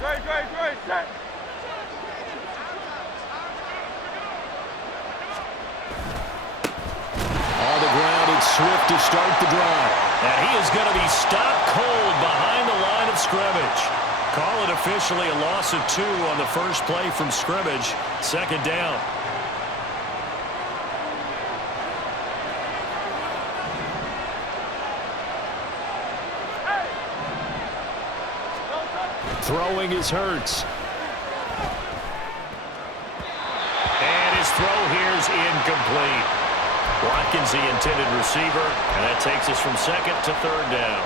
On the ground, it's Swift to start the drive. And he is going to be stopped cold behind the line of scrimmage. Call it officially a loss of 2 on the first play from scrimmage. Second down. Throwing is Hurts. And his throw here is incomplete. Watkins, the intended receiver, and that takes us from second to third down.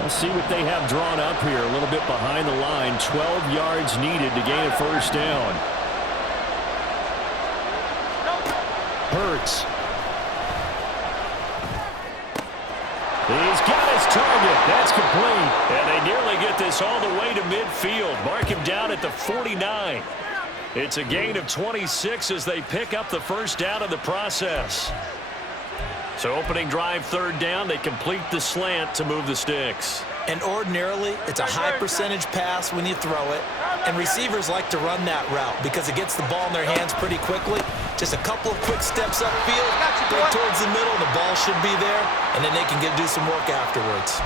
We'll see what they have drawn up here. A little bit behind the line. 12 yards needed to gain a first down. Hurts. He's got his target. That's complete. And they nearly get this all the way to midfield. Mark him down at the 49. It's a gain of 26 as they pick up the first down in the process. So opening drive, third down, they complete the slant to move the sticks. And ordinarily, it's a high percentage pass when you throw it. And receivers like to run that route because it gets the ball in their hands pretty quickly. Just a couple of quick steps upfield, break towards the middle, the ball should be there, and then they can do some work afterwards.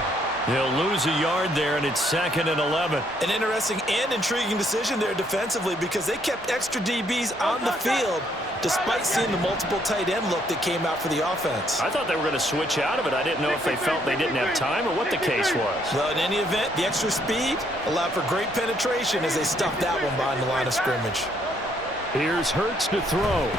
They'll lose a yard there, and it's 2nd and 11. An interesting and intriguing decision there defensively because they kept extra DBs on the field despite seeing the multiple tight end look that came out for the offense. I thought they were going to switch out of it. I didn't know if they felt they didn't have time or what the case was. Well, in any event, the extra speed allowed for great penetration as they stuffed that one behind the line of scrimmage. Here's Hurts to throw.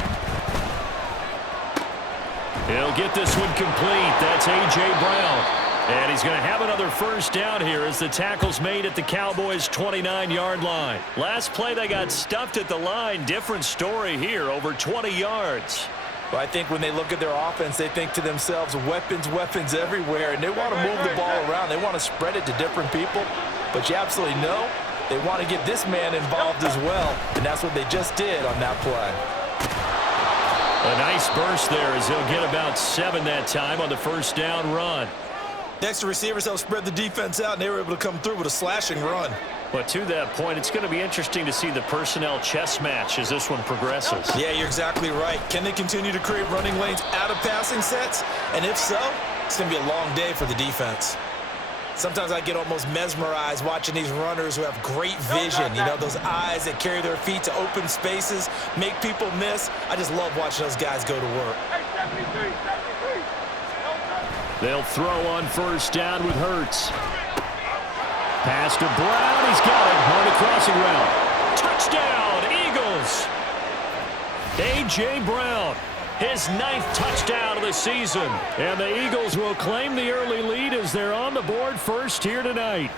He'll get this one complete. That's A.J. Brown. And he's going to have another first down here as the tackle's made at the Cowboys' 29-yard line. Last play, they got stuffed at the line. Different story here, over 20 yards. Well, I think when they look at their offense, they think to themselves, weapons, weapons everywhere, and they want to move the ball around. They want to spread it to different people, but you absolutely know they want to get this man involved as well, and that's what they just did on that play. A nice burst there as he'll get about 7 that time on the first down run. Next, the receivers helped spread the defense out, and they were able to come through with a slashing run. But to that point, it's going to be interesting to see the personnel chess match as this one progresses. Yeah, you're exactly right. Can they continue to create running lanes out of passing sets? And if so, it's going to be a long day for the defense. Sometimes I get almost mesmerized watching these runners who have great vision. You know, those eyes that carry their feet to open spaces, make people miss. I just love watching those guys go to work. They'll throw on first down with Hurts. Pass to Brown. He's got it on the crossing route. Touchdown, Eagles. A.J. Brown, his 9th touchdown of the season. And the Eagles will claim the early lead as they're on the board first here tonight.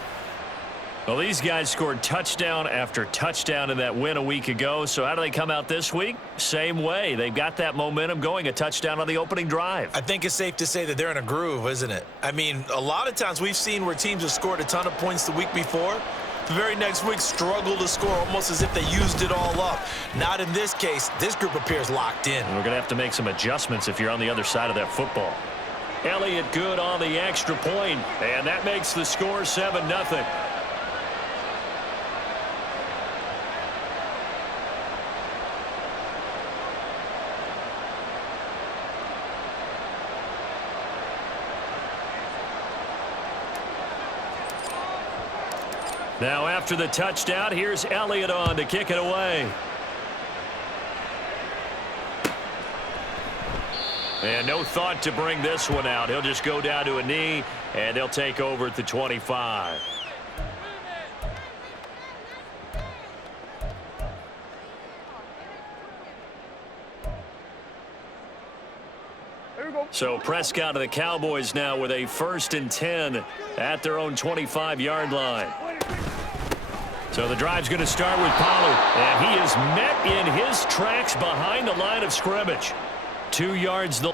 Well, these guys scored touchdown after touchdown in that win a week ago. So how do they come out this week? Same way. They've got that momentum going, a touchdown on the opening drive. I think it's safe to say that they're in a groove, isn't it? I mean, a lot of times we've seen where teams have scored a ton of points the week before. The very next week struggle to score almost as if they used it all up. Not in this case. This group appears locked in. And we're going to have to make some adjustments if you're on the other side of that football. Elliott good on the extra point, and that makes the score 7-0. Now after the touchdown, here's Elliott on to kick it away. And no thought to bring this one out. He'll just go down to a knee, and they'll take over at the 25. So Prescott of the Cowboys now with a 1st and 10 at their own 25-yard line. So the drive's going to start with Pollard, and he is met in his tracks behind the line of scrimmage. 2 yards the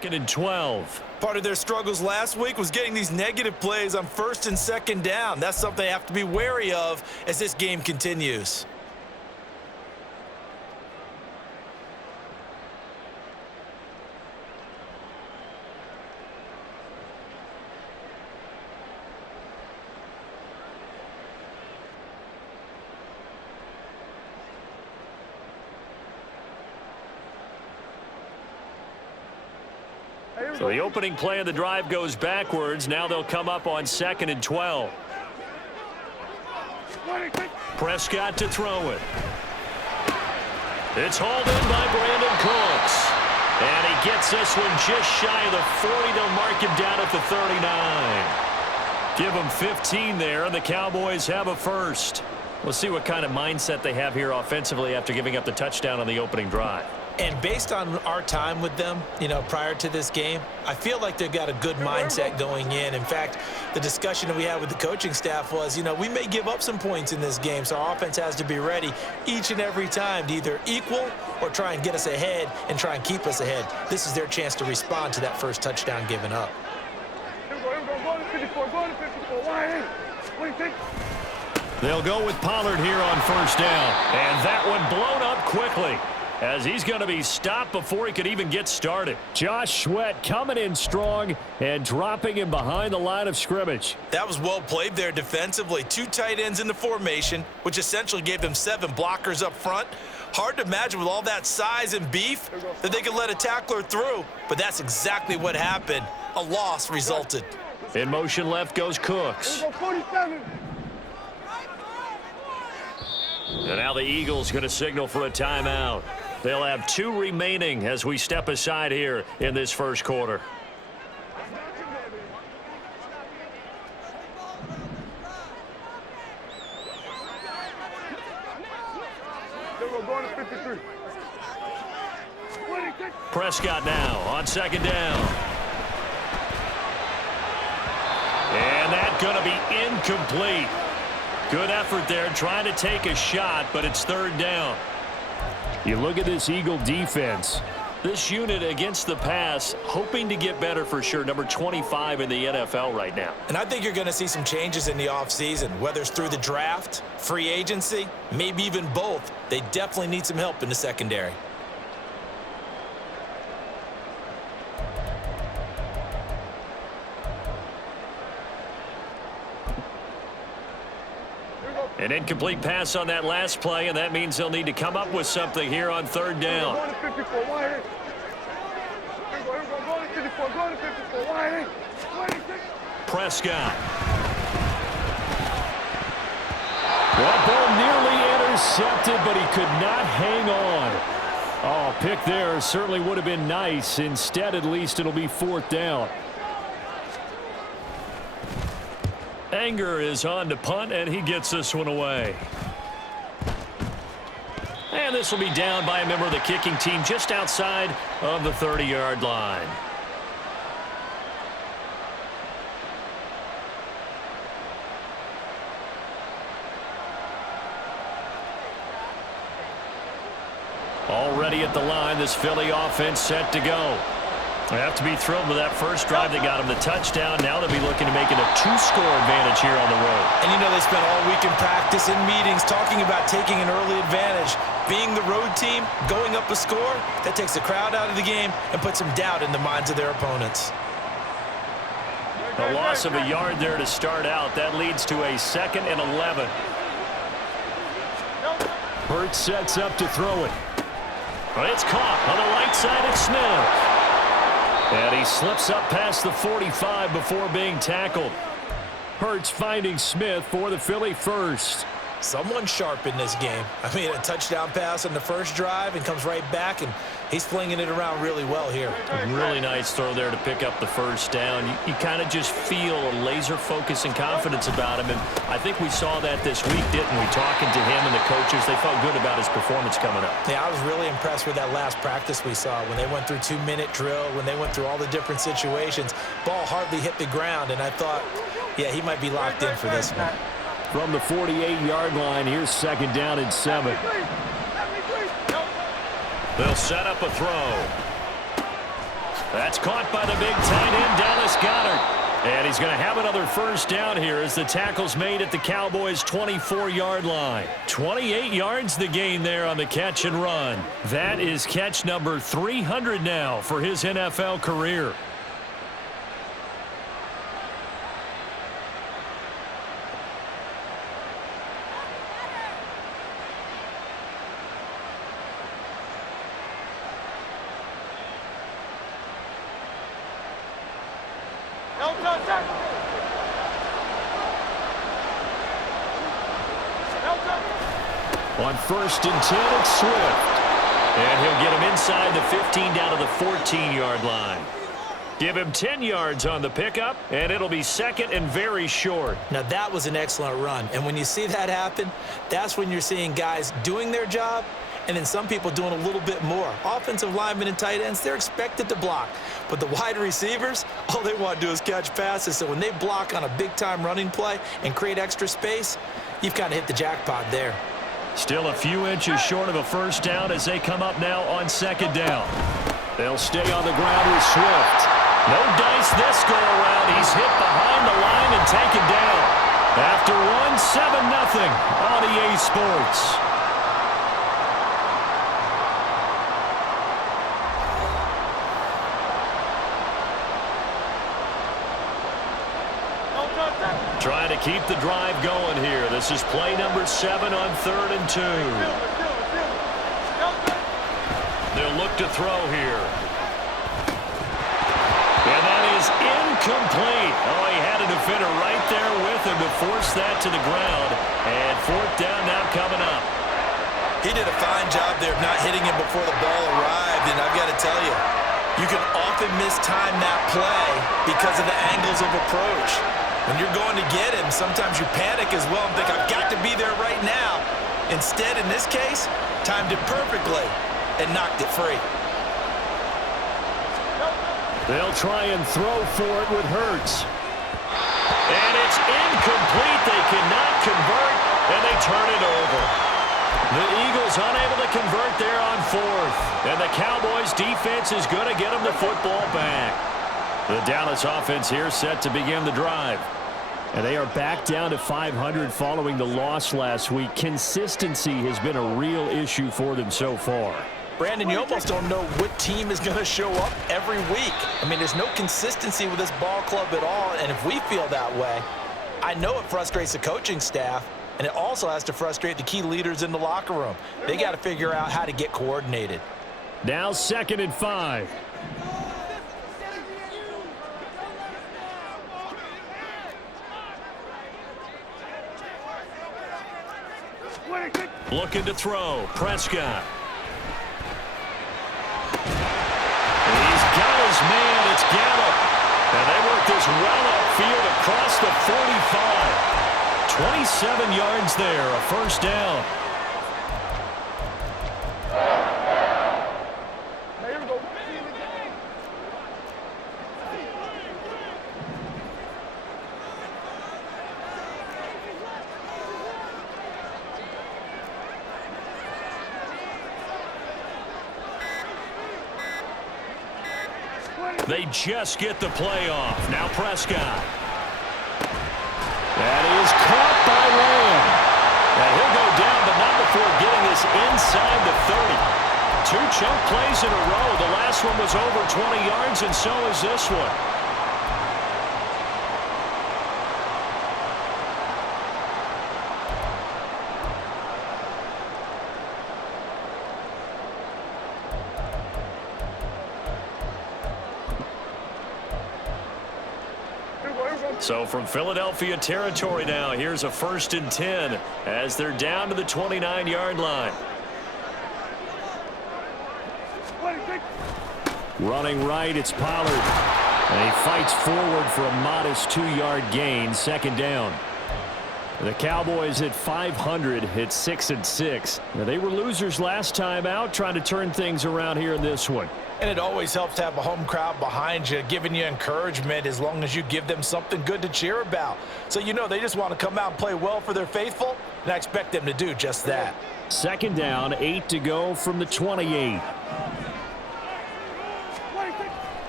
2nd and 12. Part of their struggles last week was getting these negative plays on 1st and 2nd down. That's something they have to be wary of as this game continues. So the opening play of the drive goes backwards. Now they'll come up on 2nd and 12. Prescott to throw it. It's hauled in by Brandon Cooks. And he gets this one just shy of the 40. They'll mark him down at the 39. Give him 15 there, and the Cowboys have a first. We'll see what kind of mindset they have here offensively after giving up the touchdown on the opening drive. And based on our time with them, prior to this game, I feel like they've got a good mindset going in. In fact, the discussion that we had with the coaching staff was, we may give up some points in this game, so our offense has to be ready each and every time to either equal or try and get us ahead and try and keep us ahead. This is their chance to respond to that first touchdown given up. They'll go with Pollard here on 1st down. And that one blown up quickly, as he's going to be stopped before he could even get started. Josh Sweat coming in strong and dropping him behind the line of scrimmage. That was well played there defensively. 2 tight ends in the formation, which essentially gave them 7 blockers up front. Hard to imagine with all that size and beef that they could let a tackler through, but that's exactly what happened. A loss resulted. In motion left goes Cooks. And now the Eagles going to signal for a timeout. They'll have 2 remaining as we step aside here in this first quarter. Prescott now on 2nd down. And that's going to be incomplete. Good effort there trying to take a shot, but it's 3rd down. You look at this Eagle defense. This unit against the pass, hoping to get better for sure. Number 25 in the NFL right now. And I think you're going to see some changes in the offseason, whether it's through the draft, free agency, maybe even both. They definitely need some help in the secondary. An incomplete pass on that last play, and that means they'll need to come up with something here on 3rd down. Prescott. That ball nearly intercepted, but he could not hang on. Oh, pick there certainly would have been nice. Instead, at least it'll be 4th down. Anger is on to punt, and he gets this one away. And this will be down by a member of the kicking team just outside of the 30-yard line. Already at the line, this Philly offense set to go. They have to be thrilled with that first drive that got them the touchdown. Now they'll be looking to make it a 2-score advantage here on the road. And they spent all week in practice and meetings talking about taking an early advantage. Being the road team, going up a score, that takes the crowd out of the game and puts some doubt in the minds of their opponents. A loss of a yard there to start out. That leads to a 2nd and 11. Hurts sets up to throw it. But it's caught on the right side of Smith. And he slips up past the 45 before being tackled. Hurts finding Smith for the Philly first. Someone sharp in this game. I mean, a touchdown pass on the first drive and comes right back, and he's flinging it around really well here. Really nice throw there to pick up the first down. You kind of just feel a laser focus and confidence about him, and I think we saw that this week, didn't we? Talking to him and the coaches, they felt good about his performance coming up. Yeah, I was really impressed with that last practice we saw when they went through 2-minute drill, when they went through all the different situations. Ball hardly hit the ground, and I thought, yeah, he might be locked in for this one. From the 48-yard line, here's 2nd down and 7. They'll set up a throw. That's caught by the big tight end, Dallas Goedert. And he's going to have another first down here as the tackle's made at the Cowboys' 24-yard line. 28 yards the gain there on the catch and run. That is catch number 300 now for his NFL career. On 1st and 10, it's Swift. And he'll get him inside the 15 down to the 14-yard line. Give him 10 yards on the pickup, and it'll be second and very short. Now, that was an excellent run. And when you see that happen, that's when you're seeing guys doing their job and then some people doing a little bit more. Offensive linemen and tight ends, they're expected to block. But the wide receivers, all they want to do is catch passes. So when they block on a big-time running play and create extra space, you've kind of hit the jackpot there. Still a few inches short of a first down as they come up now on 2nd down. They'll stay on the ground with Swift. No dice this go-around. He's hit behind the line and taken down. After one, 7-0 on EA Sports. Trying to keep the drive going here. This is play number 7 on 3rd and 2. They'll look to throw here. And that is incomplete. Oh, he had a defender right there with him to force that to the ground. And 4th down now coming up. He did a fine job there of not hitting him before the ball arrived. And I've got to tell you, you can often mistime that play because of the angles of approach. When you're going to get him, sometimes you panic as well and think, I've got to be there right now. Instead, in this case, timed it perfectly and knocked it free. They'll try and throw for it with Hurts. And it's incomplete. They cannot convert, and they turn it over. The Eagles unable to convert there on 4th. And the Cowboys defense is going to get them the football back. The Dallas offense here set to begin the drive. And they are back down to 500 following the loss last week. Consistency has been a real issue for them so far. Brandon, you almost don't know what team is going to show up every week. I mean, there's no consistency with this ball club at all, and if we feel that way, I know it frustrates the coaching staff, and it also has to frustrate the key leaders in the locker room. They got to figure out how to get coordinated. Now 2nd and 5. Looking to throw. Prescott. He's got his man. It's Gallup. And they work this well upfield across the 45. 27 yards there. A first down. They just get the play off. Now Prescott. That is caught by Lamb. And he'll go down, but not before getting this inside the 30. 2 chunk plays in a row. The last one was over 20 yards, and so is this one. So from Philadelphia territory now, here's a 1st and 10 as they're down to the 29-yard line. Running right, it's Pollard. And he fights forward for a modest 2-yard gain, 2nd down. The Cowboys at 500 hit 6-6. Now, they were losers last time out, trying to turn things around here in this one. And it always helps to have a home crowd behind you, giving you encouragement as long as you give them something good to cheer about. So you know they just want to come out and play well for their faithful, and I expect them to do just that. 2nd down, 8 to go from the 28.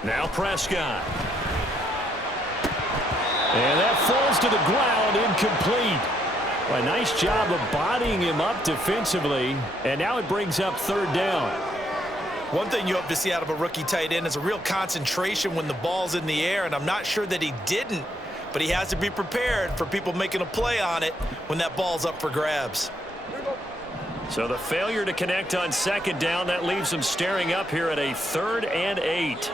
Now Prescott. And that falls to the ground, incomplete. A nice job of bodying him up defensively, and now it brings up third down. One thing you hope to see out of a rookie tight end is a real concentration when the ball's in the air, and I'm not sure that he didn't, but he has to be prepared for people making a play on it when that ball's up for grabs. So the failure to connect on second down, that leaves him staring up here at a 3rd and 8.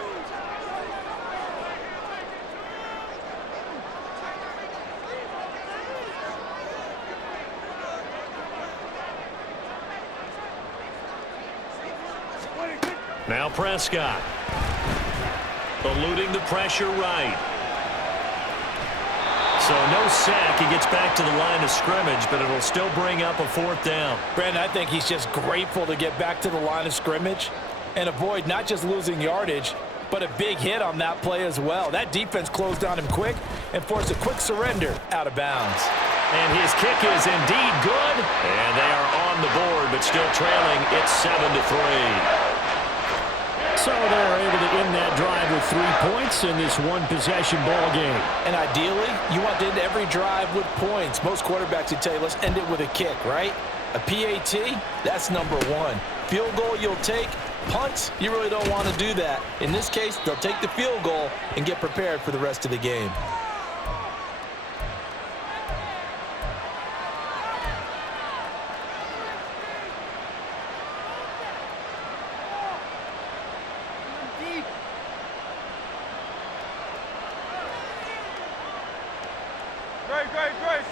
Now Prescott. Eluding the pressure right. So no sack. He gets back to the line of scrimmage, but it'll still bring up a 4th down. Brandon, I think he's just grateful to get back to the line of scrimmage and avoid not just losing yardage, but a big hit on that play as well. That defense closed on him quick and forced a quick surrender out of bounds. And his kick is indeed good. And they are on the board, but still trailing. It's 7-3. So they're able to end that drive with 3 points in this one-possession ball game. And ideally, you want to end every drive with points. Most quarterbacks would tell you, let's end it with a kick, right? A PAT, that's number 1. Field goal you'll take. Punts, you really don't want to do that. In this case, they'll take the field goal and get prepared for the rest of the game.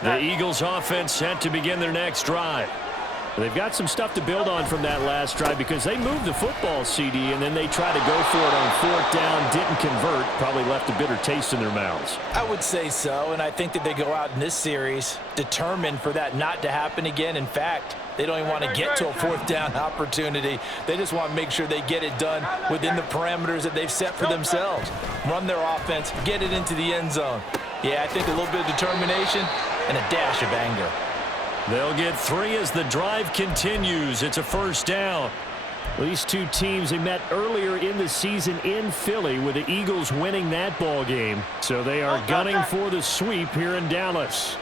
The Eagles offense set to begin their next drive. They've got some stuff to build on from that last drive because they moved the football, CD, and then they tried to go for it on 4th down, didn't convert, probably left a bitter taste in their mouths. I would say so, and I think that they go out in this series determined for that not to happen again. In fact, they don't even want to get to a 4th down opportunity. They just want to make sure they get it done within the parameters that they've set for themselves. Run their offense, get it into the end zone. Yeah, I think a little bit of determination and a dash of anger. They'll get 3 as the drive continues. It's a 1st down. These two teams, they met earlier in the season in Philly with the Eagles winning that ball game. So they are gunning for the sweep here in Dallas.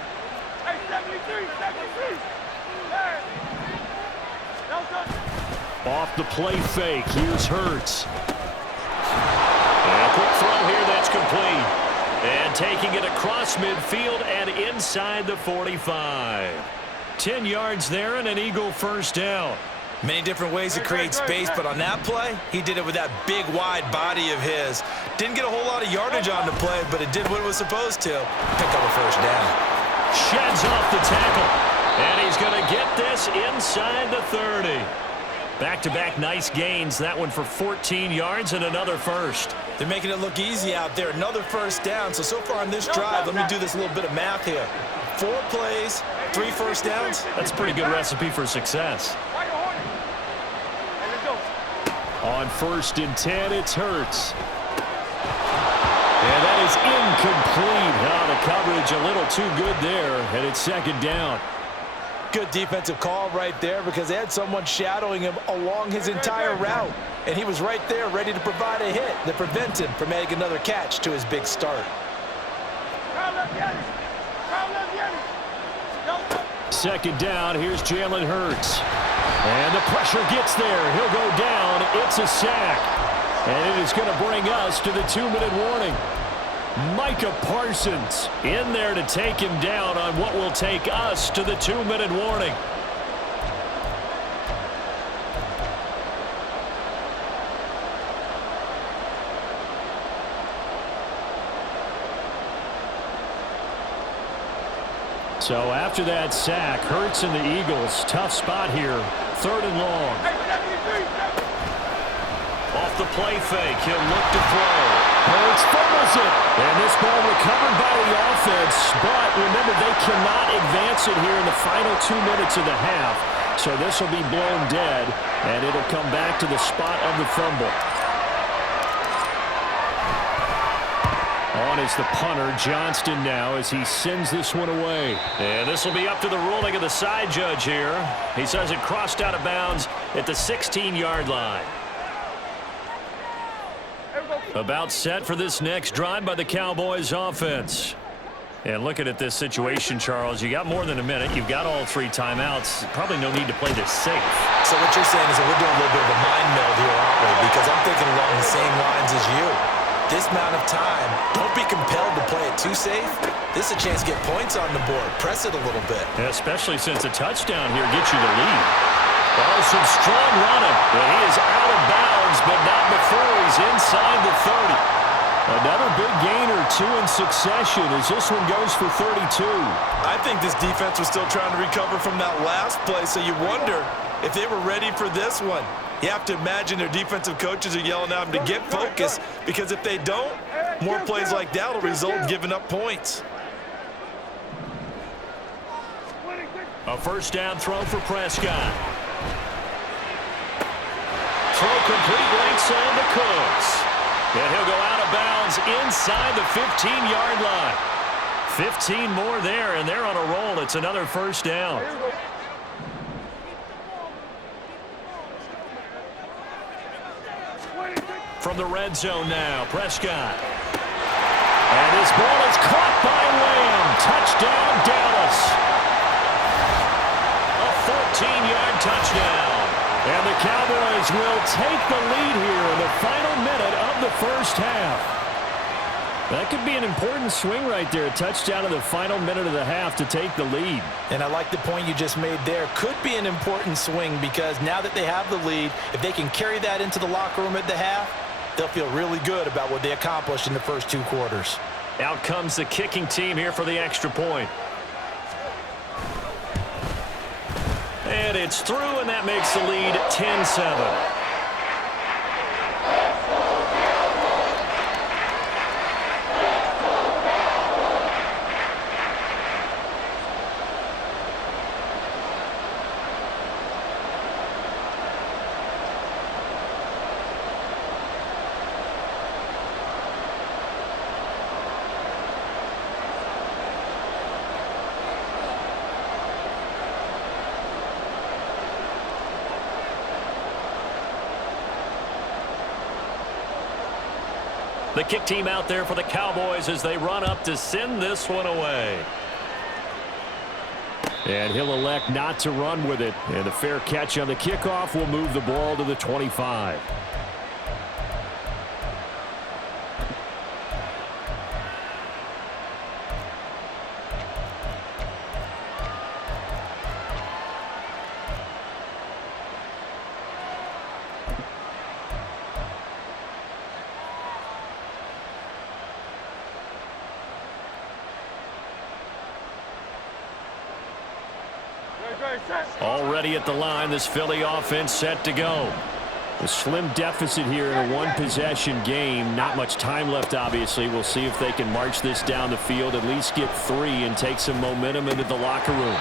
Off the play fake. Here's Hurts. And a quick throw here that's complete. And taking it across midfield and inside the 45. 10 yards there and an Eagle 1st down. Many different ways to create space, but on that play, he did it with that big, wide body of his. Didn't get a whole lot of yardage on the play, but it did what it was supposed to. Pick up a 1st down. Sheds off the tackle. And he's going to get this inside the 30. Back-to-back nice gains. That one for 14 yards and another 1st. They're making it look easy out there. Another 1st down. So far on this drive, let me do this little bit of math here. 4 plays, 3 1st downs. That's a pretty good recipe for success. On 1st and 10, it's Hurts. And that is incomplete. The coverage a little too good there, and it's 2nd down. Good defensive call right there because they had someone shadowing him along his entire route. And he was right there ready to provide a hit that prevents him from making another catch to his big start. 2nd down, here's Jalen Hurts. And the pressure gets there. He'll go down. It's a sack. And it is going to bring us to the 2-minute warning. Micah Parsons in there to take him down on what will take us to the 2-minute warning. So after that sack, Hurts and the Eagles, tough spot here, 3rd and long. Off the play fake, he'll look to throw. Hurts fumbles it, and this ball recovered by the offense, but remember, they cannot advance it here in the final 2 minutes of the half, so this will be blown dead, and it'll come back to the spot of the fumble. On is the punter, Johnston now, as he sends this one away. And this will be up to the ruling of the side judge here. He says it crossed out of bounds at the 16-yard line. About set for this next drive by the Cowboys offense. And looking at this situation, Charles, you got more than a minute. You've got all 3 timeouts. Probably no need to play this safe. So what you're saying is that we're doing a little bit of a mind meld here, aren't we? Because I'm thinking along the same lines as you. This amount of time, don't be compelled to play it too safe. This is a chance to get points on the board. Press it a little bit. Especially since a touchdown here gets you the lead. Oh, some strong running. And he is out of bounds, but not before he's inside the 30. Another big gain or 2 in succession as this one goes for 32. I think this defense was still trying to recover from that last play, so you wonder if they were ready for this one. You have to imagine their defensive coaches are yelling at them to get focused, because if they don't, more plays like that will result in giving up points. A first down throw for Prescott. Throw complete right side to Cooks. And he'll go out of bounds inside the 15-yard line. 15 more there, and they're on a roll. It's another first down. From the red zone now, Prescott. And his ball is caught by Lamb. Touchdown, Dallas. A 14-yard touchdown. And the Cowboys will take the lead here in the final minute of the first half. That could be an important swing right there. A touchdown in the final minute of the half to take the lead. And I like the point you just made there. Could be an important swing because now that they have the lead, if they can carry that into the locker room at the half, they'll feel really good about what they accomplished in the first 2 quarters. Out comes the kicking team here for the extra point. And it's through, and that makes the lead 10-7. The kick team out there for the Cowboys as they run up to send this one away. And he'll elect not to run with it. And a fair catch on the kickoff will move the ball to the 25. Already at the line, this Philly offense set to go. A slim deficit here in a one-possession game. Not much time left, obviously. We'll see if they can march this down the field, at least get 3 and take some momentum into the locker room.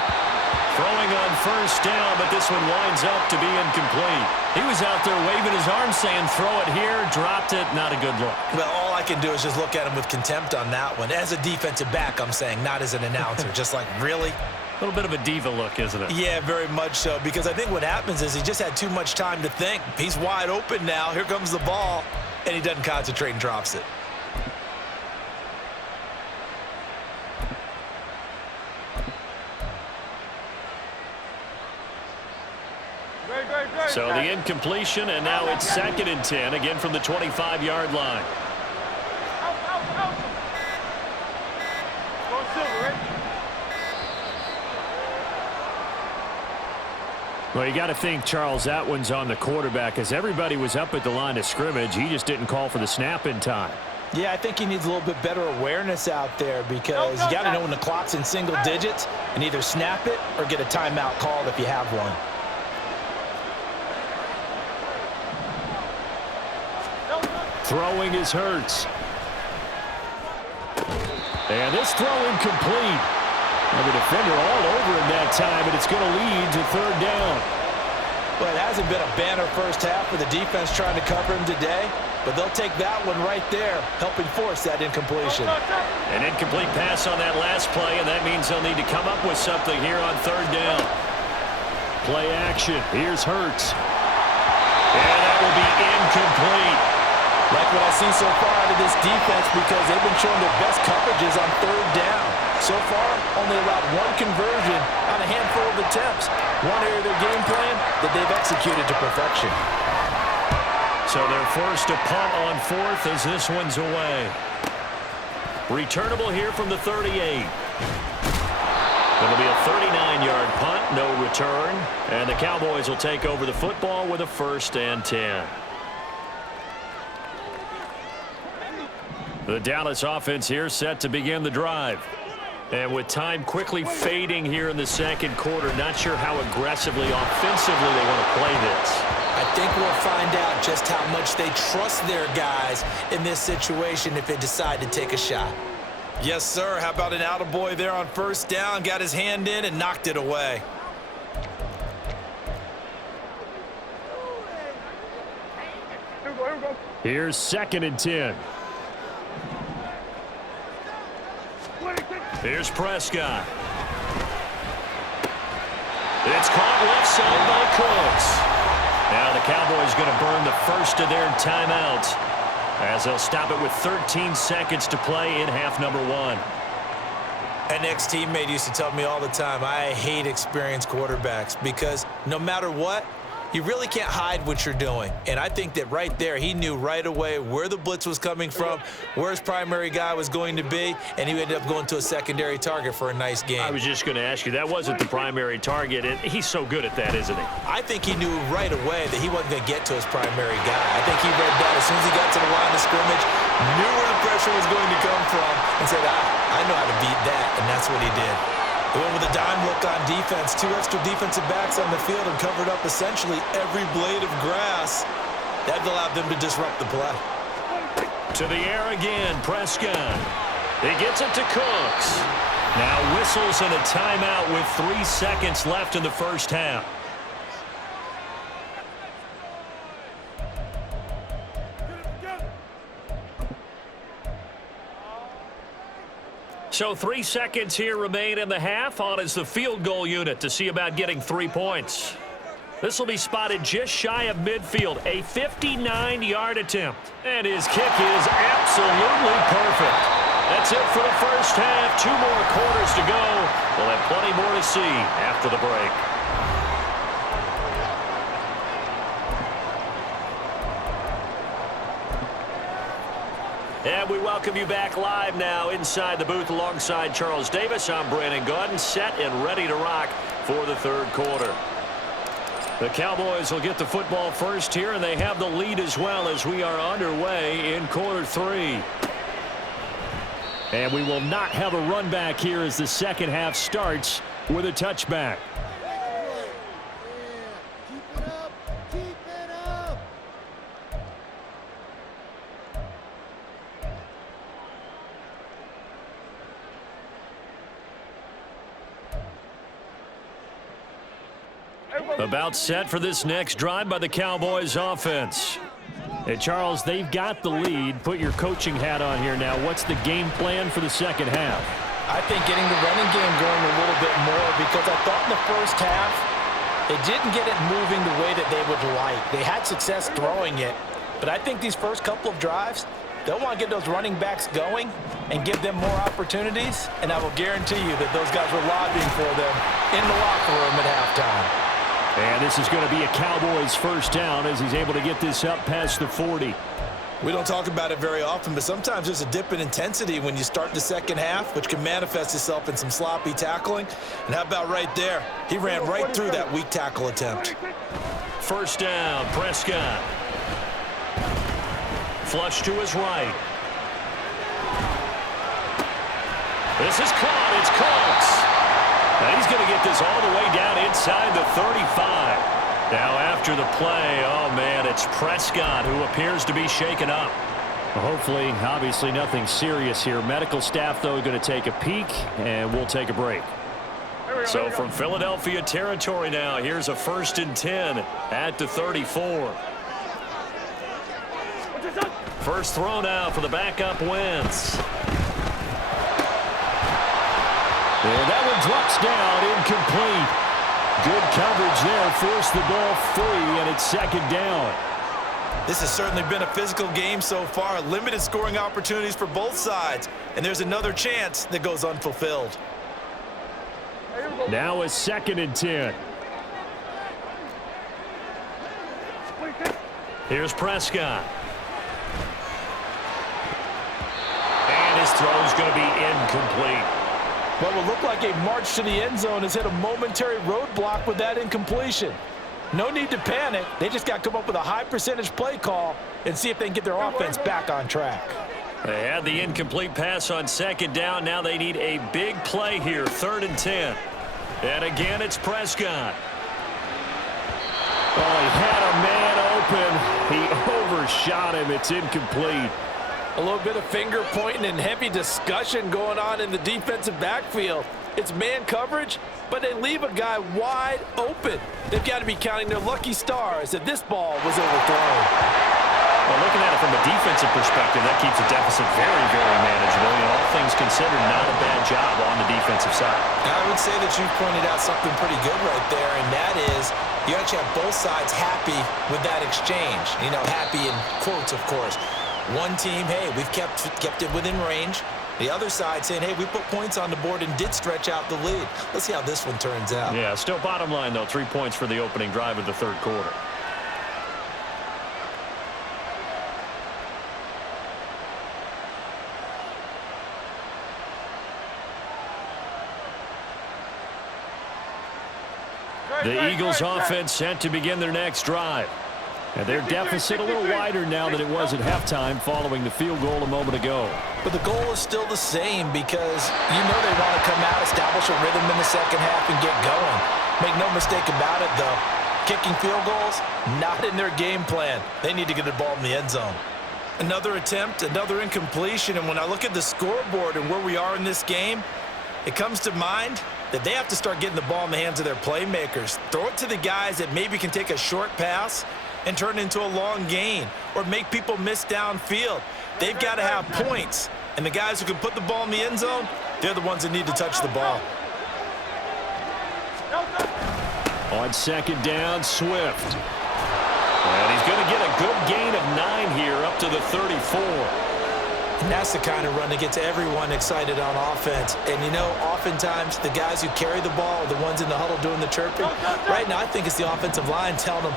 Throwing on first down, but this one winds up to be incomplete. He was out there waving his arm saying, throw it here, dropped it, not a good look. Well, all I can do is just look at him with contempt on that one. As a defensive back, I'm saying, not as an announcer. Just like, really? A little bit of a diva look, isn't it? Yeah, very much so, because I think what happens is he just had too much time to think. He's wide open now. Here comes the ball, and he doesn't concentrate and drops it. So the incompletion, and now it's 2nd and 10, again from the 25-yard line. Well, you got to think, Charles, that one's on the quarterback, as everybody was up at the line of scrimmage. He just didn't call for the snap in time. Yeah, I think he needs a little bit better awareness out there because you got to know when the clock's in single digits and either snap it or get a timeout called if you have one. Throwing is Hurts. And this throw incomplete. And the defender all over him that time, and it's going to lead to 3rd down. Well, it hasn't been a banner first half for the defense trying to cover him today, but they'll take that one right there, helping force that incompletion. An incomplete pass on that last play, and that means they'll need to come up with something here on 3rd down. Play action. Here's Hurts. And that will be incomplete. Like what I've seen so far out of this defense because they've been showing their best coverages on third down. So far, only allowed one conversion on a handful of attempts. One area of their game plan that they've executed to perfection. So they're forced to punt on fourth as this one's away. Returnable here from the 38. It'll be a 39-yard punt, no return. And the Cowboys will take over the football with a 1st and 10. The Dallas offense here set to begin the drive. And with time quickly fading here in the second quarter, not sure how aggressively, offensively they want to play this. I think we'll find out just how much they trust their guys in this situation if they decide to take a shot. Yes, sir. How about an attaboy there on 1st down? Got his hand in and knocked it away. Here's 2nd and 10. Here's Prescott. It's caught left side by Cooks. Now the Cowboys going to burn the first of their timeouts as they'll stop it with 13 seconds to play in half number 1. An ex-teammate used to tell me all the time, I hate experienced quarterbacks because no matter what, you really can't hide what you're doing. And I think that right there, he knew right away where the blitz was coming from, where his primary guy was going to be, and he ended up going to a secondary target for a nice game. I was just going to ask you, that wasn't the primary target, and he's so good at that, isn't he? I think he knew right away that he wasn't going to get to his primary guy. I think he read that as soon as he got to the line of scrimmage, knew where the pressure was going to come from, and said, I know how to beat that, and that's what he did. They went with a dime look on defense, 2 extra defensive backs on the field and covered up essentially every blade of grass. That allowed them to disrupt the play. To the air again, Prescott. He gets it to Cooks. Now whistles and a timeout with 3 seconds left in the first half. So 3 seconds here remain in the half. On is the field goal unit to see about getting 3 points. This will be spotted just shy of midfield. A 59-yard attempt. And his kick is absolutely perfect. That's it for the first half. 2 more quarters to go. We'll have plenty more to see after the break. And we welcome you back live now inside the booth alongside Charles Davis. I'm Brandon Gaudin, set and ready to rock for the third quarter. The Cowboys will get the football first here, and they have the lead as well as we are underway in quarter 3. And we will not have a run back here as the second half starts with a touchback. About set for this next drive by the Cowboys offense. And Charles, they've got the lead. Put your coaching hat on here now. What's the game plan for the second half? I think getting the running game going a little bit more because I thought in the first half they didn't get it moving the way that they would like. They had success throwing it, but I think these first couple of drives, they'll want to get those running backs going and give them more opportunities, and I will guarantee you that those guys were lobbying for them in the locker room at halftime. And this is going to be a Cowboys first down as he's able to get this up past the 40. We don't talk about it very often, but sometimes there's a dip in intensity when you start the second half, which can manifest itself in some sloppy tackling. And how about right there? He ran right through that weak tackle attempt. First down, Prescott. Flush to his right. This is caught. It's Cooks. And he's going to get this all the way down inside the 35. Now after the play, oh man, it's Prescott who appears to be shaken up. Hopefully, obviously nothing serious here. Medical staff, though, going to take a peek, and we'll take a break. So from Philadelphia territory now, here's a 1st and 10 at the 34. First throw now for the backup Wentz. And that one drops down, incomplete. Good coverage there, forced the ball free, and it's second down. This has certainly been a physical game so far. Limited scoring opportunities for both sides. And there's another chance that goes unfulfilled. Now a 2nd and 10. Here's Prescott. And his throw's going to be incomplete. What will look like a march to the end zone has hit a momentary roadblock with that incompletion. No need to panic. They just got to come up with a high percentage play call and see if they can get their offense back on track. They had the incomplete pass on 2nd down. Now they need a big play here, 3rd and 10. And again, it's Prescott. Oh, he had a man open. He overshot him. It's incomplete. A little bit of finger pointing and heavy discussion going on in the defensive backfield. It's man coverage, but they leave a guy wide open. They've got to be counting their lucky stars that this ball was overthrown. Well, looking at it from a defensive perspective, that keeps the deficit very, very manageable. And all things considered, not a bad job on the defensive side. I would say that you pointed out something pretty good right there, and that is you actually have both sides happy with that exchange. You know, happy in quotes, of course. One team, hey, we've kept it within range. The other side saying, hey, we put points on the board and did stretch out the lead. Let's see how this one turns out. Yeah, still bottom line, though, 3 points for the opening drive of the 3rd quarter. The Eagles offense set to begin their next drive. And their deficit a little wider now than it was at halftime following the field goal a moment ago. But the goal is still the same because you know they want to come out, establish a rhythm in the second half, and get going. Make no mistake about it, though. Kicking field goals, not in their game plan. They need to get the ball in the end zone. Another attempt, another incompletion, and when I look at the scoreboard and where we are in this game, it comes to mind that they have to start getting the ball in the hands of their playmakers. Throw it to the guys that maybe can take a short pass and turn it into a long gain or make people miss downfield. They've got to have points, and the guys who can put the ball in the end zone, they're the ones that need to touch the ball. On 2nd down, Swift. And he's going to get a good gain of 9 here up to the 34. And that's the kind of run that gets everyone excited on offense. And, you know, oftentimes the guys who carry the ball are the ones in the huddle doing the chirping. Right now, I think it's the offensive line telling them,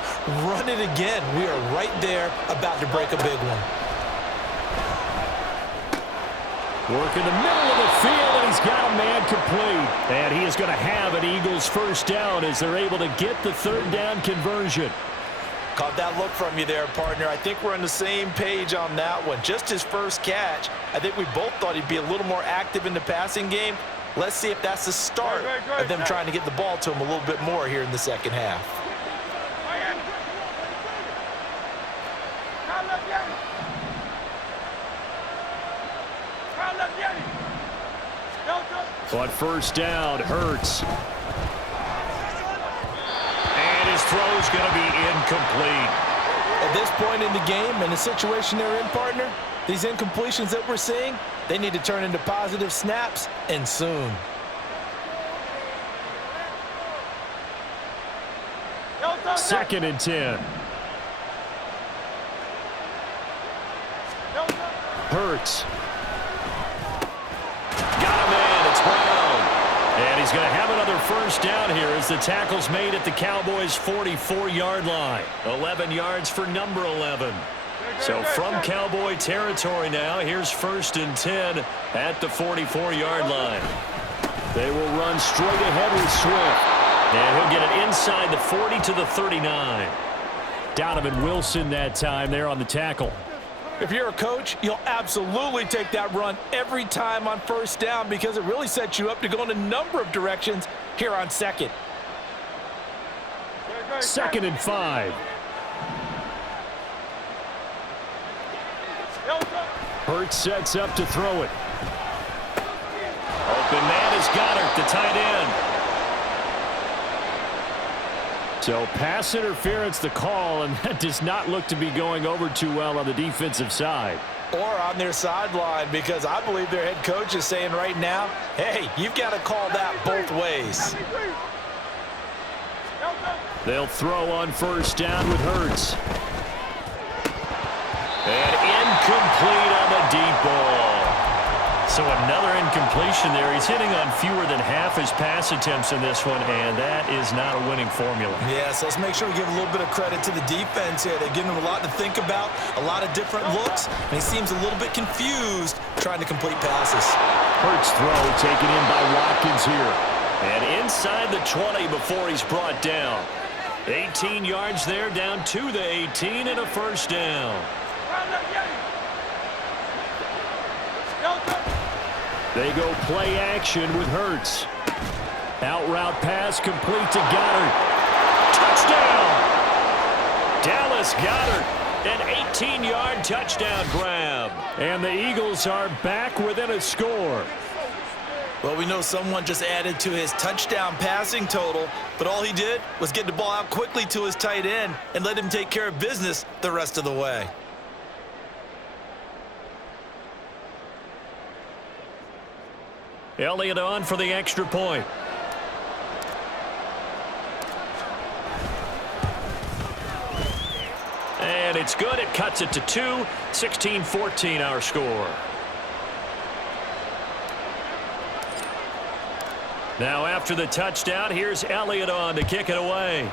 run it again. We are right there about to break a big one. Work in the middle of the field, and he's got a man complete. And he is going to have an Eagles 1st down as they're able to get the 3rd down conversion. Caught that look from you there, partner. I think we're on the same page on that one. Just his first catch. I think we both thought he'd be a little more active in the passing game. Let's see if that's the start of them trying to get the ball to him a little bit more here in the second half. On 1st down, Hurts. And his throw's going to be incomplete. At this point in the game and the situation they're in, partner, these incompletions that we're seeing, they need to turn into positive snaps, and soon. Second and 10. Hurts. Got him in. It's Brown. And he's going to have another 1st down here as the tackle's made at the Cowboys' 44-yard line. 11 yards for number 11. So from Cowboy territory now, here's 1st and 10 at the 44-yard line. They will run straight ahead with Swift. And he'll get it inside the 40 to the 39. Donovan Wilson that time there on the tackle. If you're a coach, you'll absolutely take that run every time on 1st down because it really sets you up to go in a number of directions here on 2nd. 2nd and 5. Hurts sets up to throw it. Open man is Goddard, the tight end. So pass interference the call, and that does not look to be going over too well on the defensive side. Or on their sideline, because I believe their head coach is saying right now, hey, you've got to call that both ways. They'll throw on 1st down with Hurts. And incomplete on the deep ball. So another incompletion there. He's hitting on fewer than half his pass attempts in this one, and that is not a winning formula. Yes, let's make sure we give a little bit of credit to the defense here. They're giving him a lot to think about, a lot of different looks, and he seems a little bit confused trying to complete passes. Hurts throw taken in by Watkins here. And inside the 20 before he's brought down. 18 yards there, down to the 18 and a first down. They go play action with Hurts. Out route pass complete to Goddard. Touchdown! Dallas Goddard, an 18-yard touchdown grab. And the Eagles are back within a score. Well, we know someone just added to his touchdown passing total, but all he did was get the ball out quickly to his tight end and let him take care of business the rest of the way. Elliott on for the extra point. And it's good. It cuts it to 2. 16-14 our score. Now after the touchdown, here's Elliott on to kick it away.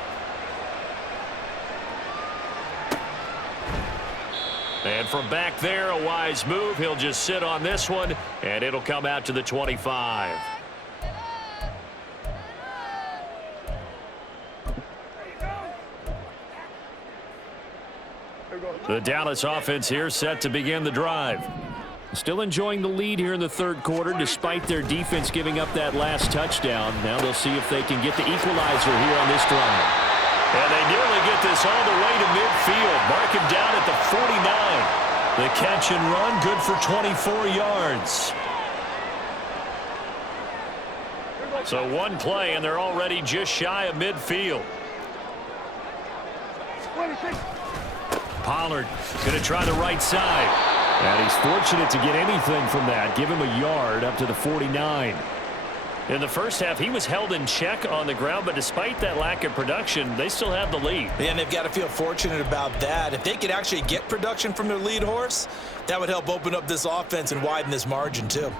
And from back there, a wise move. He'll just sit on this one, and it'll come out to the 25. The Dallas offense here set to begin the drive. Still enjoying the lead here in the third quarter despite their defense giving up that last touchdown. Now they'll see if they can get the equalizer here on this drive. And they nearly get this all the way to midfield. Mark him down at the 49. The catch and run, good for 24 yards. So one play, and they're already just shy of midfield. Pollard going to try the right side. And he's fortunate to get anything from that. Give him a yard up to the 49. In the first half, he was held in check on the ground, but despite that lack of production, they still have the lead. And they've got to feel fortunate about that. If they could actually get production from their lead horse, that would help open up this offense and widen this margin too.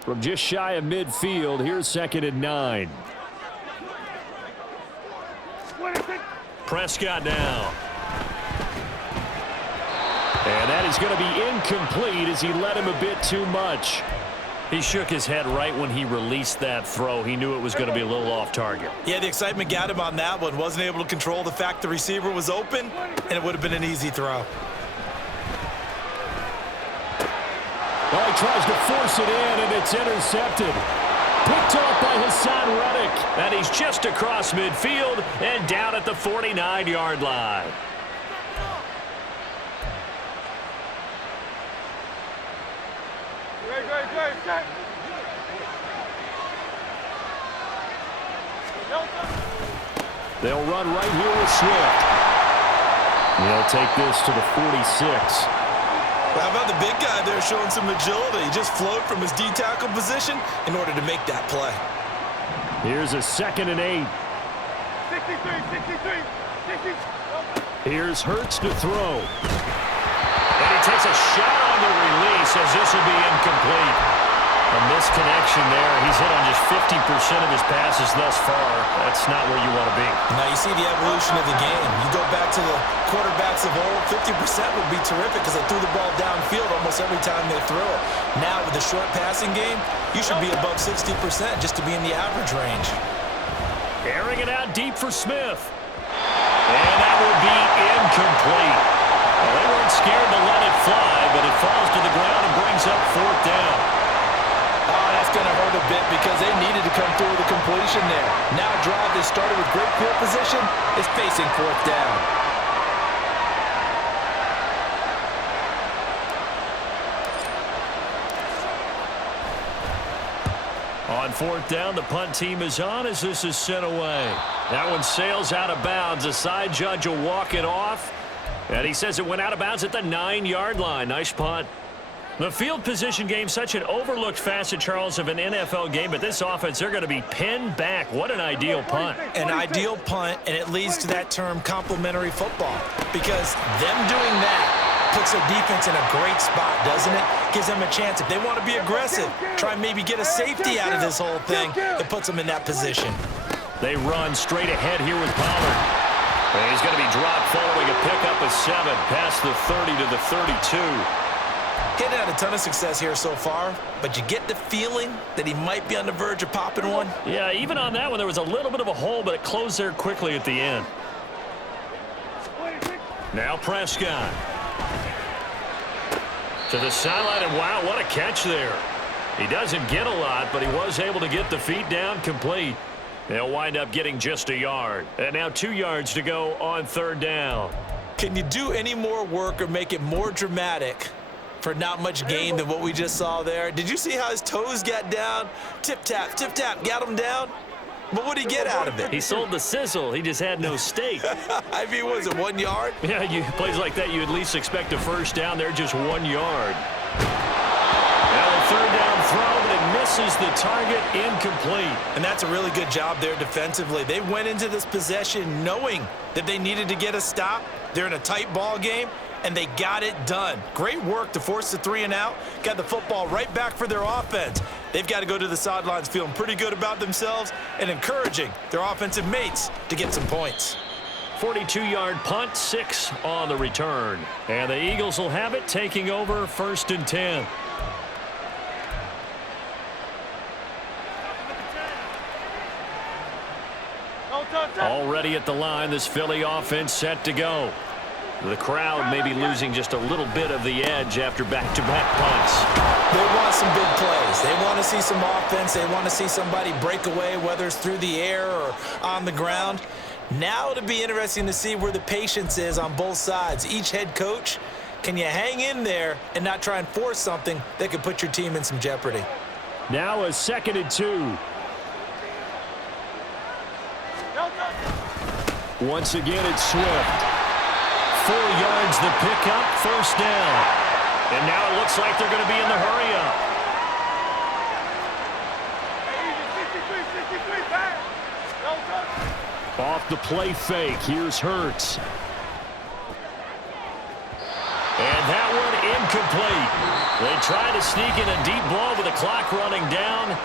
From just shy of midfield, here's 2nd and 9. Prescott now. And that is going to be incomplete as he led him a bit too much. He shook his head right when he released that throw. He knew it was going to be a little off target. Yeah, the excitement got him on that one. Wasn't able to control the fact the receiver was open, and it would have been an easy throw. Well, he tries to force it in, and it's intercepted. Picked off by Hassan Reddick. And he's just across midfield and down at the 49-yard line. They'll run right here with Swift. They'll take this to the 46. Well, how about the big guy there showing some agility? He just flowed from his D-tackle position in order to make that play. Here's a 2nd and 8. 63. Here's Hurts to throw. And he takes a shot on the release as this will be incomplete. A misconnection there. He's hit on just 50% of his passes thus far. That's not where you want to be. Now you see the evolution of the game. You go back to the quarterbacks of old, 50% would be terrific because they threw the ball downfield almost every time they threw it. Now with the short passing game, you should be above 60% just to be in the average range. Airing it out deep for Smith. And that will be incomplete. Well, they weren't scared to let it fly, but it falls to the ground and brings up 4th down. Oh, that's going to hurt a bit because they needed to come through with a completion there. Now a drive that started with great field position is facing 4th down. On 4th down, the punt team is on as this is sent away. That one sails out of bounds. The side judge will walk it off. And he says it went out of bounds at the 9-yard line. Nice punt. The field position game, such an overlooked facet, Charles, of an NFL game, but this offense, they're going to be pinned back. What an ideal punt. An ideal punt, and it leads to that term complementary football, because them doing that Puts their defense in a great spot, doesn't it? Gives them a chance. If they want to be aggressive, try and maybe get a safety out of this whole thing, it puts them in that position. They run straight ahead here with Pollard. And he's going to be dropped following a pickup of 7 past the 30 to the 32. He's had a ton of success here so far, but you get the feeling that he might be on the verge of popping one. Yeah, even on that one, there was a little bit of a hole, but it closed there quickly at the end. Now Prescott. To the sideline, and wow, what a catch there. He doesn't get a lot, but he was able to get the feet down complete. They'll wind up getting just a yard. And now 2 yards to go on 3rd down. Can you do any more work or make it more dramatic for not much gain than what we just saw there? Did you see how his toes got down? Tip-tap, got him down. But what did he get out of it? He sold the sizzle. He just had no steak. I mean, was it 1 yard? Yeah, plays like that, you at least expect a first down. They're just 1 yard. Now a 3rd down throw, but it misses the target, incomplete. And that's a really good job there defensively. They went into this possession knowing that they needed to get a stop. They're in a tight ball game, and they got it done. Great work to force the 3 and out. Got the football right back for their offense. They've got to go to the sidelines feeling pretty good about themselves and encouraging their offensive mates to get some points. 42-yard punt, 6 on the return. And the Eagles will have it, taking over 1st and 10. Already at the line, this Philly offense set to go. The crowd may be losing just a little bit of the edge after back-to-back punts. They want some big plays. They want to see some offense. They want to see somebody break away, whether it's through the air or on the ground. Now it'll be interesting to see where the patience is on both sides. Each head coach, can you hang in there and not try and force something that could put your team in some jeopardy? Now a 2nd and 2. Once again, it's Swift. 4 yards the pickup, 1st down. And now it looks like they're going to be in the hurry-up. Off the play fake, here's Hurts. And that one incomplete. They try to sneak in a deep ball with the clock running down,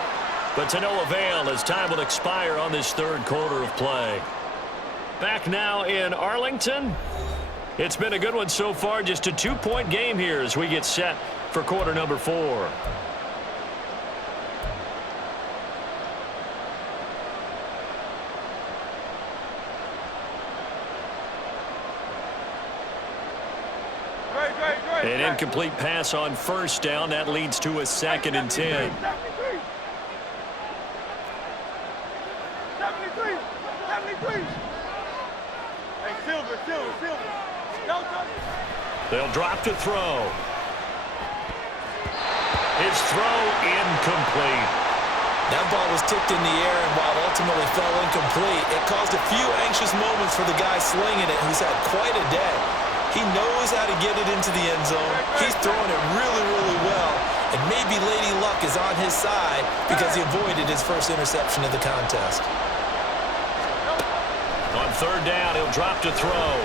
but to no avail as time will expire on this 3rd quarter of play. Back now in Arlington. It's been a good one so far. Just a 2-point game here as we get set for quarter number 4. An incomplete pass on 1st down. That leads to a 2nd and 10. They'll drop to throw. His throw incomplete. That ball was tipped in the air, and while it ultimately fell incomplete, it caused a few anxious moments for the guy slinging it, who's had quite a day. He knows how to get it into the end zone. He's throwing it really, really well, and maybe Lady Luck is on his side because he avoided his first interception of the contest. On 3rd down, he'll drop to throw.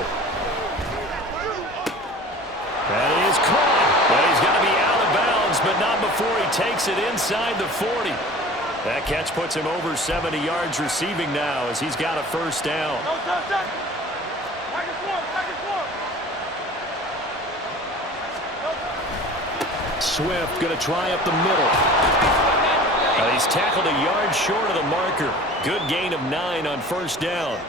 That is caught. But he's going to be out of bounds, but not before he takes it inside the 40. That catch puts him over 70 yards receiving now as he's got a 1st down. Swift going to try up the middle. He's tackled a yard short of the marker. Good gain of 9 on 1st down.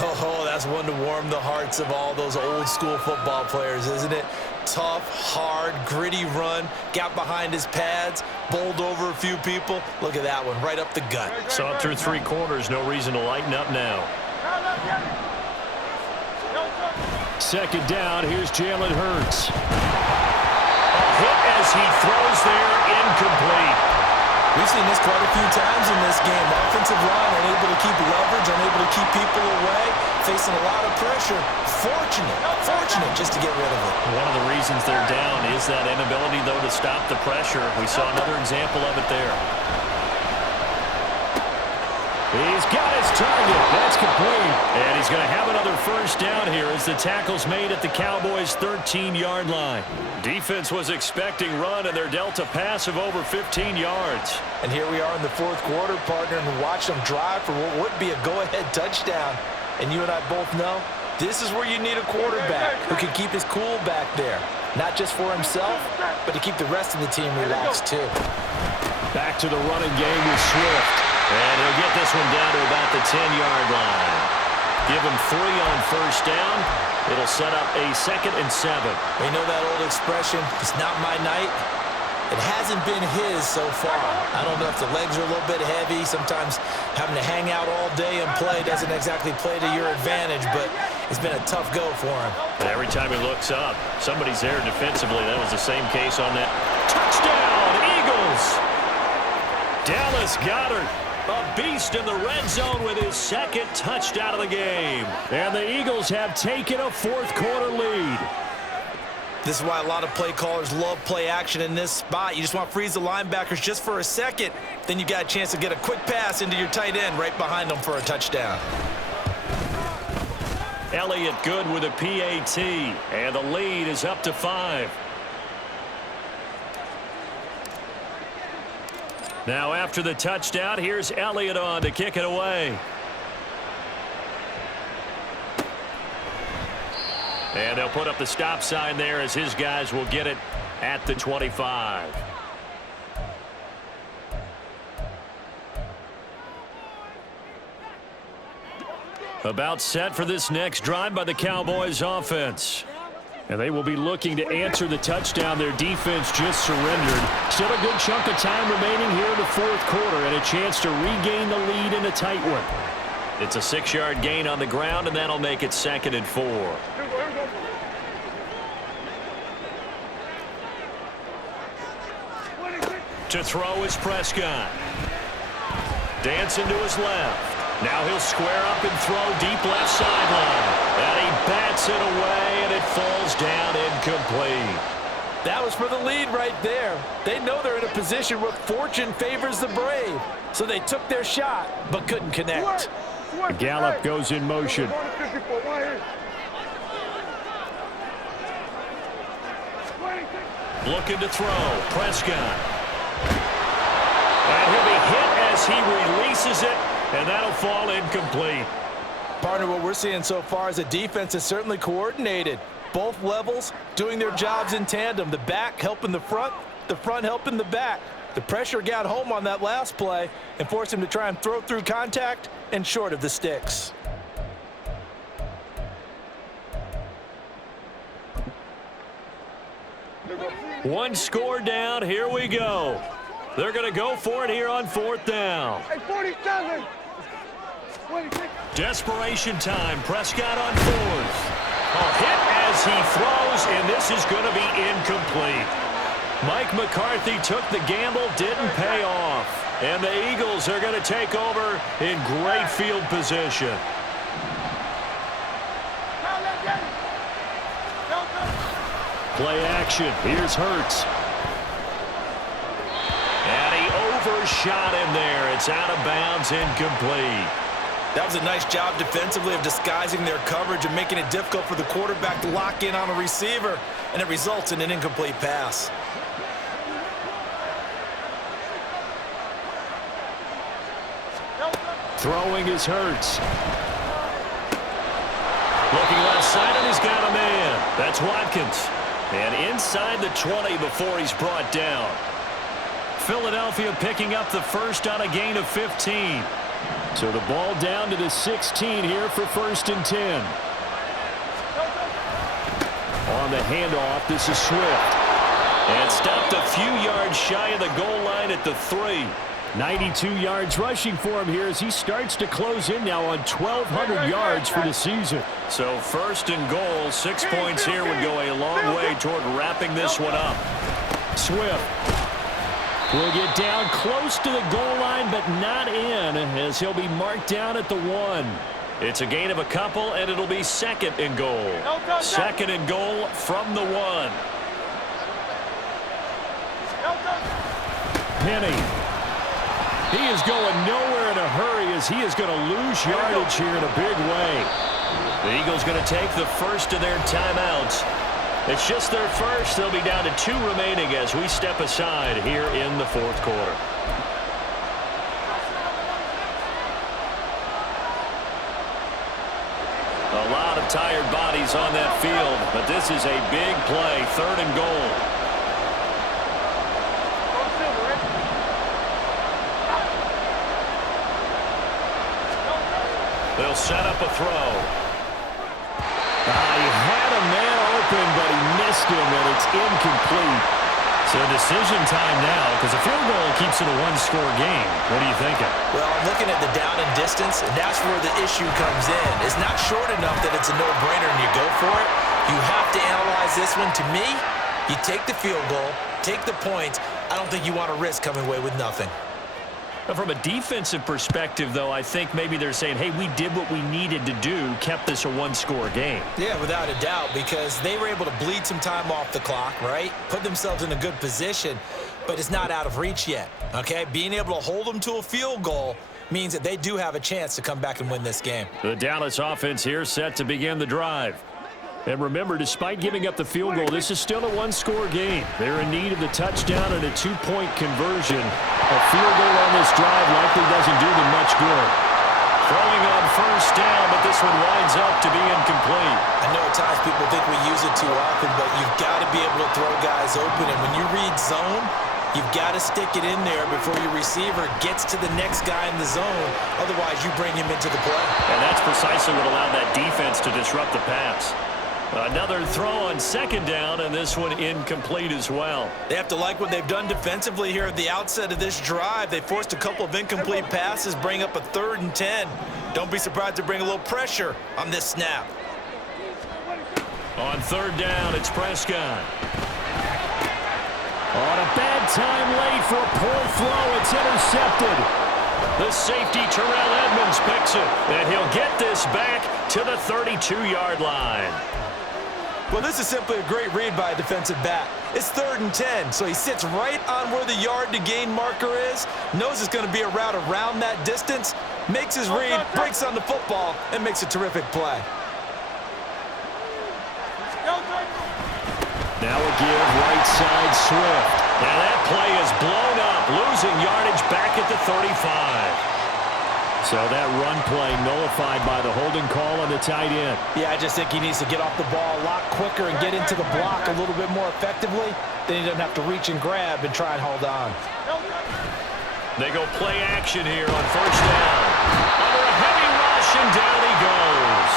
Oh, that's one to warm the hearts of all those old school football players, isn't it? Tough, hard, gritty run, got behind his pads, bowled over a few people. Look at that one, right up the gut. Saw it through 3 quarters, no reason to lighten up now. 2nd down, here's Jalen Hurts. A hit as he throws there, incomplete. We've seen this quite a few times in this game. Offensive line unable to keep leverage, unable to keep people away, facing a lot of pressure. Fortunate just to get rid of it. One of the reasons they're down is that inability, though, to stop the pressure. We saw another example of it there. He's got his target. That's complete. And he's going to have another first down here as the tackle's made at the Cowboys' 13-yard line. Defense was expecting run, and they're dealt a pass of over 15 yards. And here we are in the fourth quarter, partner, and watch them drive for what would be a go-ahead touchdown. And you and I both know this is where you need a quarterback who can keep his cool back there. Not just for himself, but to keep the rest of the team relaxed, too. Back to the running game with Swift. And he'll get this one down to about the 10-yard line. Give him 3 on first down. It'll set up a 2nd and 7. You know that old expression, it's not my night? It hasn't been his so far. I don't know if the legs are a little bit heavy. Sometimes having to hang out all day and play doesn't exactly play to your advantage, but it's been a tough go for him. And every time he looks up, somebody's there defensively. That was the same case on that. Touchdown, Eagles! Dallas Goedert, a beast in the red zone with his 2nd touchdown of the game. And the Eagles have taken a fourth-quarter lead. This is why a lot of play callers love play action in this spot. You just want to freeze the linebackers just for a second. Then you got a chance to get a quick pass into your tight end right behind them for a touchdown. Elliott good with a PAT, and the lead is up to 5. Now after the touchdown, here's Elliott on to kick it away. And they'll put up the stop sign there as his guys will get it at the 25. About set for this next drive by the Cowboys offense. And they will be looking to answer the touchdown their defense just surrendered. Still a good chunk of time remaining here in the fourth quarter and a chance to regain the lead in a tight one. It's a 6-yard gain on the ground, and that'll make it 2nd and 4. To throw is Prescott. Dancing to his left. Now he'll square up and throw deep left sideline. And he bats it away, and it falls down incomplete. That was for the lead right there. They know they're in a position where fortune favors the brave. So they took their shot, but couldn't connect. Gallup goes in motion. Looking to throw. Prescott. And he'll be hit as he releases it, and that'll fall incomplete. Partner, what we're seeing so far is the defense is certainly coordinated. Both levels doing their jobs in tandem. The back helping the front helping the back. The pressure got home on that last play and forced him to try and throw through contact and short of the sticks. One score down. Here we go. They're going to go for it here on 4th down. 47. Desperation time. Prescott on 4th. A hit as he throws, and this is going to be incomplete. Mike McCarthy took the gamble, didn't pay off. And the Eagles are going to take over in great field position. Play action. Here's Hurts. And he overshot him there. It's out of bounds, incomplete. That was a nice job defensively of disguising their coverage and making it difficult for the quarterback to lock in on a receiver, and it results in an incomplete pass. Throwing is Hurts. Looking left side, and he's got a man. That's Watkins. And inside the 20 before he's brought down. Philadelphia picking up the first on a gain of 15. So the ball down to the 16 here for 1st and 10. On the handoff, this is Swift. And stopped a few yards shy of the goal line at the 3. 92 yards rushing for him here as he starts to close in now on 1,200 yards for the season. So 1st and goal, 6 points here would go a long way toward wrapping this one up. Swift will get down close to the goal line, but not in, as he'll be marked down at the 1. It's a gain of a couple, and it'll be 2nd and goal. 2nd and goal from the 1. Penny. He is going nowhere in a hurry as he is going to lose yardage here in a big way. The Eagles going to take the first of their timeouts. It's just their first. They'll be down to 2 remaining as we step aside here in the fourth quarter. A lot of tired bodies on that field, but this is a big play, 3rd and goal. They'll set up a throw. He had a man open, but he missed him, and it's incomplete. So decision time now, because a field goal keeps it a 1-score game. What are you thinking? Well, I'm looking at the down and distance, and that's where the issue comes in. It's not short enough that it's a no-brainer and you go for it. You have to analyze this one. To me, you take the field goal, take the points. I don't think you want to risk coming away with nothing. From a defensive perspective, though, I think maybe they're saying, hey, we did what we needed to do, kept this a 1-score game. Yeah, without a doubt, because they were able to bleed some time off the clock, right? Put themselves in a good position, but it's not out of reach yet, okay? Being able to hold them to a field goal means that they do have a chance to come back and win this game. The Dallas offense here set to begin the drive. And remember, despite giving up the field goal, this is still a 1-score game. They're in need of the touchdown and a 2-point conversion. A field goal on this drive likely doesn't do them much good. Throwing on first down, but this one winds up to be incomplete. I know at times people think we use it too often, but you've got to be able to throw guys open. And when you read zone, you've got to stick it in there before your receiver gets to the next guy in the zone. Otherwise, you bring him into the play. And that's precisely what allowed that defense to disrupt the pass. Another throw on 2nd down, and this one incomplete as well. They have to like what they've done defensively here at the outset of this drive. They forced a couple of incomplete passes, bring up a 3rd and 10. Don't be surprised to bring a little pressure on this snap. On 3rd down, it's Prescott. On a bad time late for a poor throw. It's intercepted. The safety, Terrell Edmonds, picks it, and he'll get this back to the 32-yard line. Well, this is simply a great read by a defensive back. It's 3rd and 10, so he sits right on where the yard-to-gain marker is, knows it's going to be a route around that distance, makes his read, breaks on the football, and makes a terrific play. Now a give, right side, Swift. Now that play is blown up, losing yardage back at the 35. So that run play nullified by the holding call on the tight end. Yeah, I just think he needs to get off the ball a lot quicker and get into the block a little bit more effectively. Then he doesn't have to reach and grab and try and hold on. They go play action here on 1st down. Under a heavy rush, and down he goes.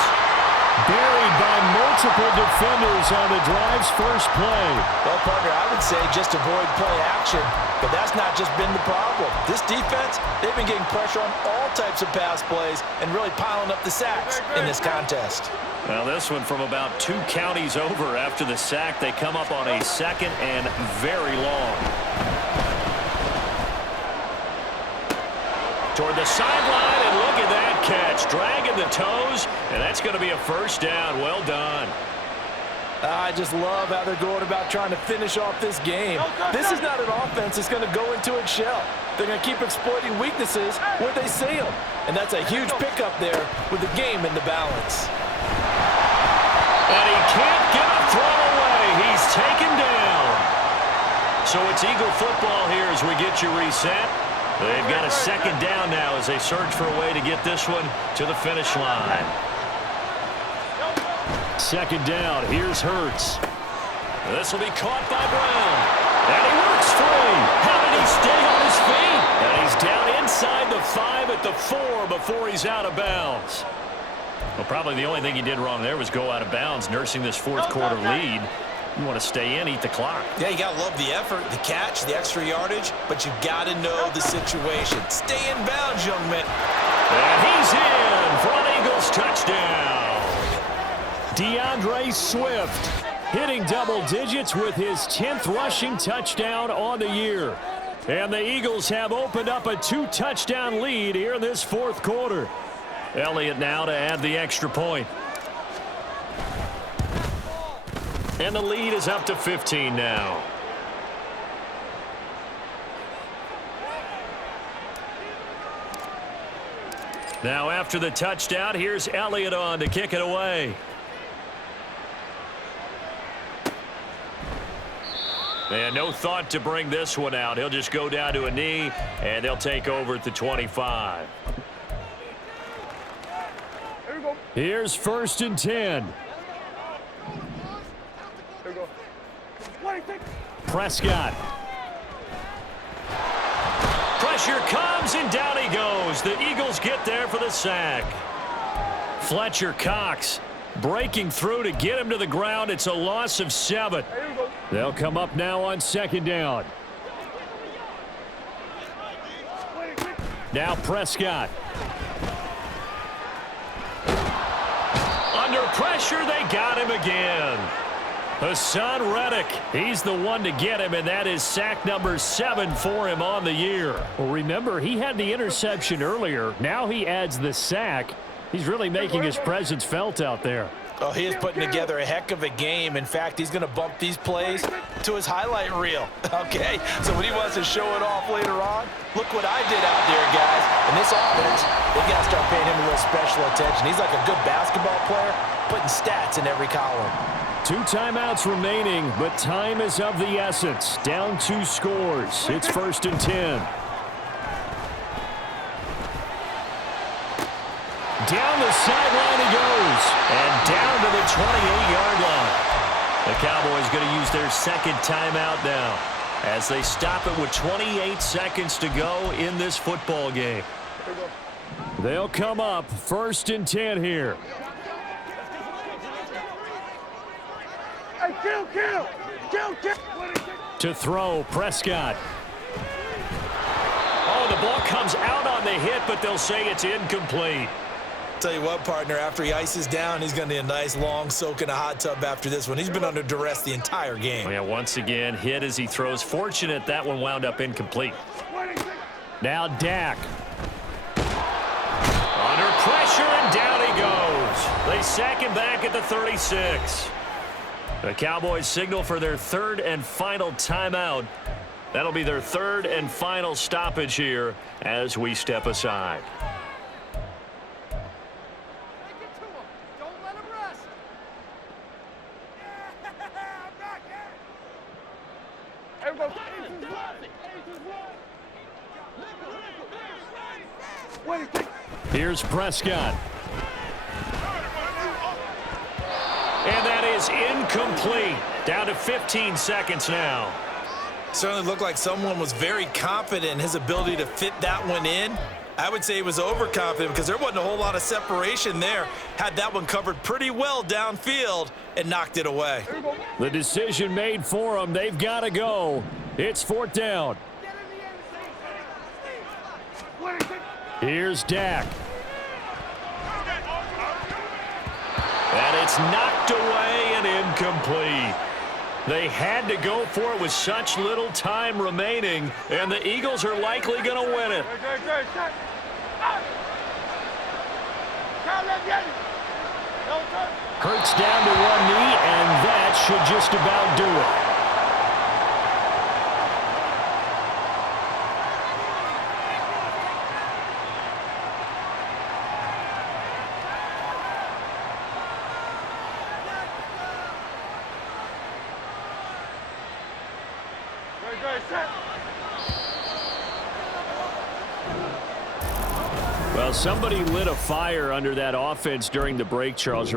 Buried by multiple defenders on the drive's first play. Well, partner, I would say just avoid play action, but that's not just been the problem. This defense, they've been getting pressure on all types of pass plays and really piling up the sacks in this contest. Well, this one from about 2 counties over after the sack. They come up on a 2nd and very long. Toward the sideline, and look at that catch. Dragging the toes, and that's going to be a 1st down. Well done. I just love how they're going about trying to finish off this game. This is not an offense that's going to go into its shell. They're going to keep exploiting weaknesses where they see them. And that's a huge pickup there with the game in the balance. And he can't get a throw away. He's taken down. So it's Eagle football here as we get you reset. They've got a 2nd down now as they search for a way to get this one to the finish line. 2nd down. Here's Hurts. This will be caught by Brown. And he works free. How did he stay on his feet? And he's down inside the 5 at the 4 before he's out of bounds. Well, probably the only thing he did wrong there was go out of bounds, nursing this 4th quarter lead. You want to stay in, eat the clock. Yeah, you got to love the effort, the catch, the extra yardage, but you got to know the situation. Stay in bounds, young man. And he's in for an Eagles touchdown. DeAndre Swift hitting double digits with his 10th rushing touchdown on the year. And the Eagles have opened up a 2-touchdown lead here in this 4th quarter. Elliott now to add the extra point. And the lead is up to 15 now. Now after the touchdown, here's Elliott on to kick it away. And no thought to bring this one out. He'll just go down to a knee, and they'll take over at the 25. Here's 1st and 10. Prescott. Pressure comes, and down he goes. The Eagles get there for the sack. Fletcher Cox breaking through to get him to the ground. It's a loss of 7. They'll come up now on 2nd down. Now Prescott. Under pressure, they got him again. Hassan Reddick, he's the one to get him, and that is sack number 7 for him on the year. Well, remember, he had the interception earlier. Now he adds the sack. He's really making his presence felt out there. Oh, he is putting together a heck of a game. In fact, he's going to bump these plays to his highlight reel. Okay, so when he wants to show it off later on, look what I did out there, guys. In this offense, they got to start paying him a little special attention. He's like a good basketball player, putting stats in every column. 2 timeouts remaining, but time is of the essence. Down 2 scores. It's 1st and 10. Down the sideline he goes, and down to the 28-yard line. The Cowboys going to use their 2nd timeout now as they stop it with 28 seconds to go in this football game. They'll come up 1st and 10 here. To throw, Prescott. Oh, the ball comes out on the hit, but they'll say it's incomplete. Tell you what, partner, after he ices down, he's going to need a nice long soak in a hot tub after this one. He's been under duress the entire game. Oh, yeah, once again, hit as he throws. Fortunate that one wound up incomplete. Now Dak. Under pressure, and down he goes. They sack him back at the 36. The Cowboys signal for their 3rd and final timeout. That'll be their 3rd and final stoppage here as we step aside. Here's Prescott. And that is incomplete. Down to 15 seconds now. Certainly looked like someone was very confident in his ability to fit that one in. I would say he was overconfident because there wasn't a whole lot of separation there. Had that one covered pretty well downfield and knocked it away. The decision made for them. They've got to go. It's 4th down. Here's Dak. And it's knocked away and incomplete. They had to go for it with such little time remaining, and the Eagles are likely going to win it. Hurts down to one knee, and that should just about do it. Well, somebody lit a fire under that offense during the break, Charles.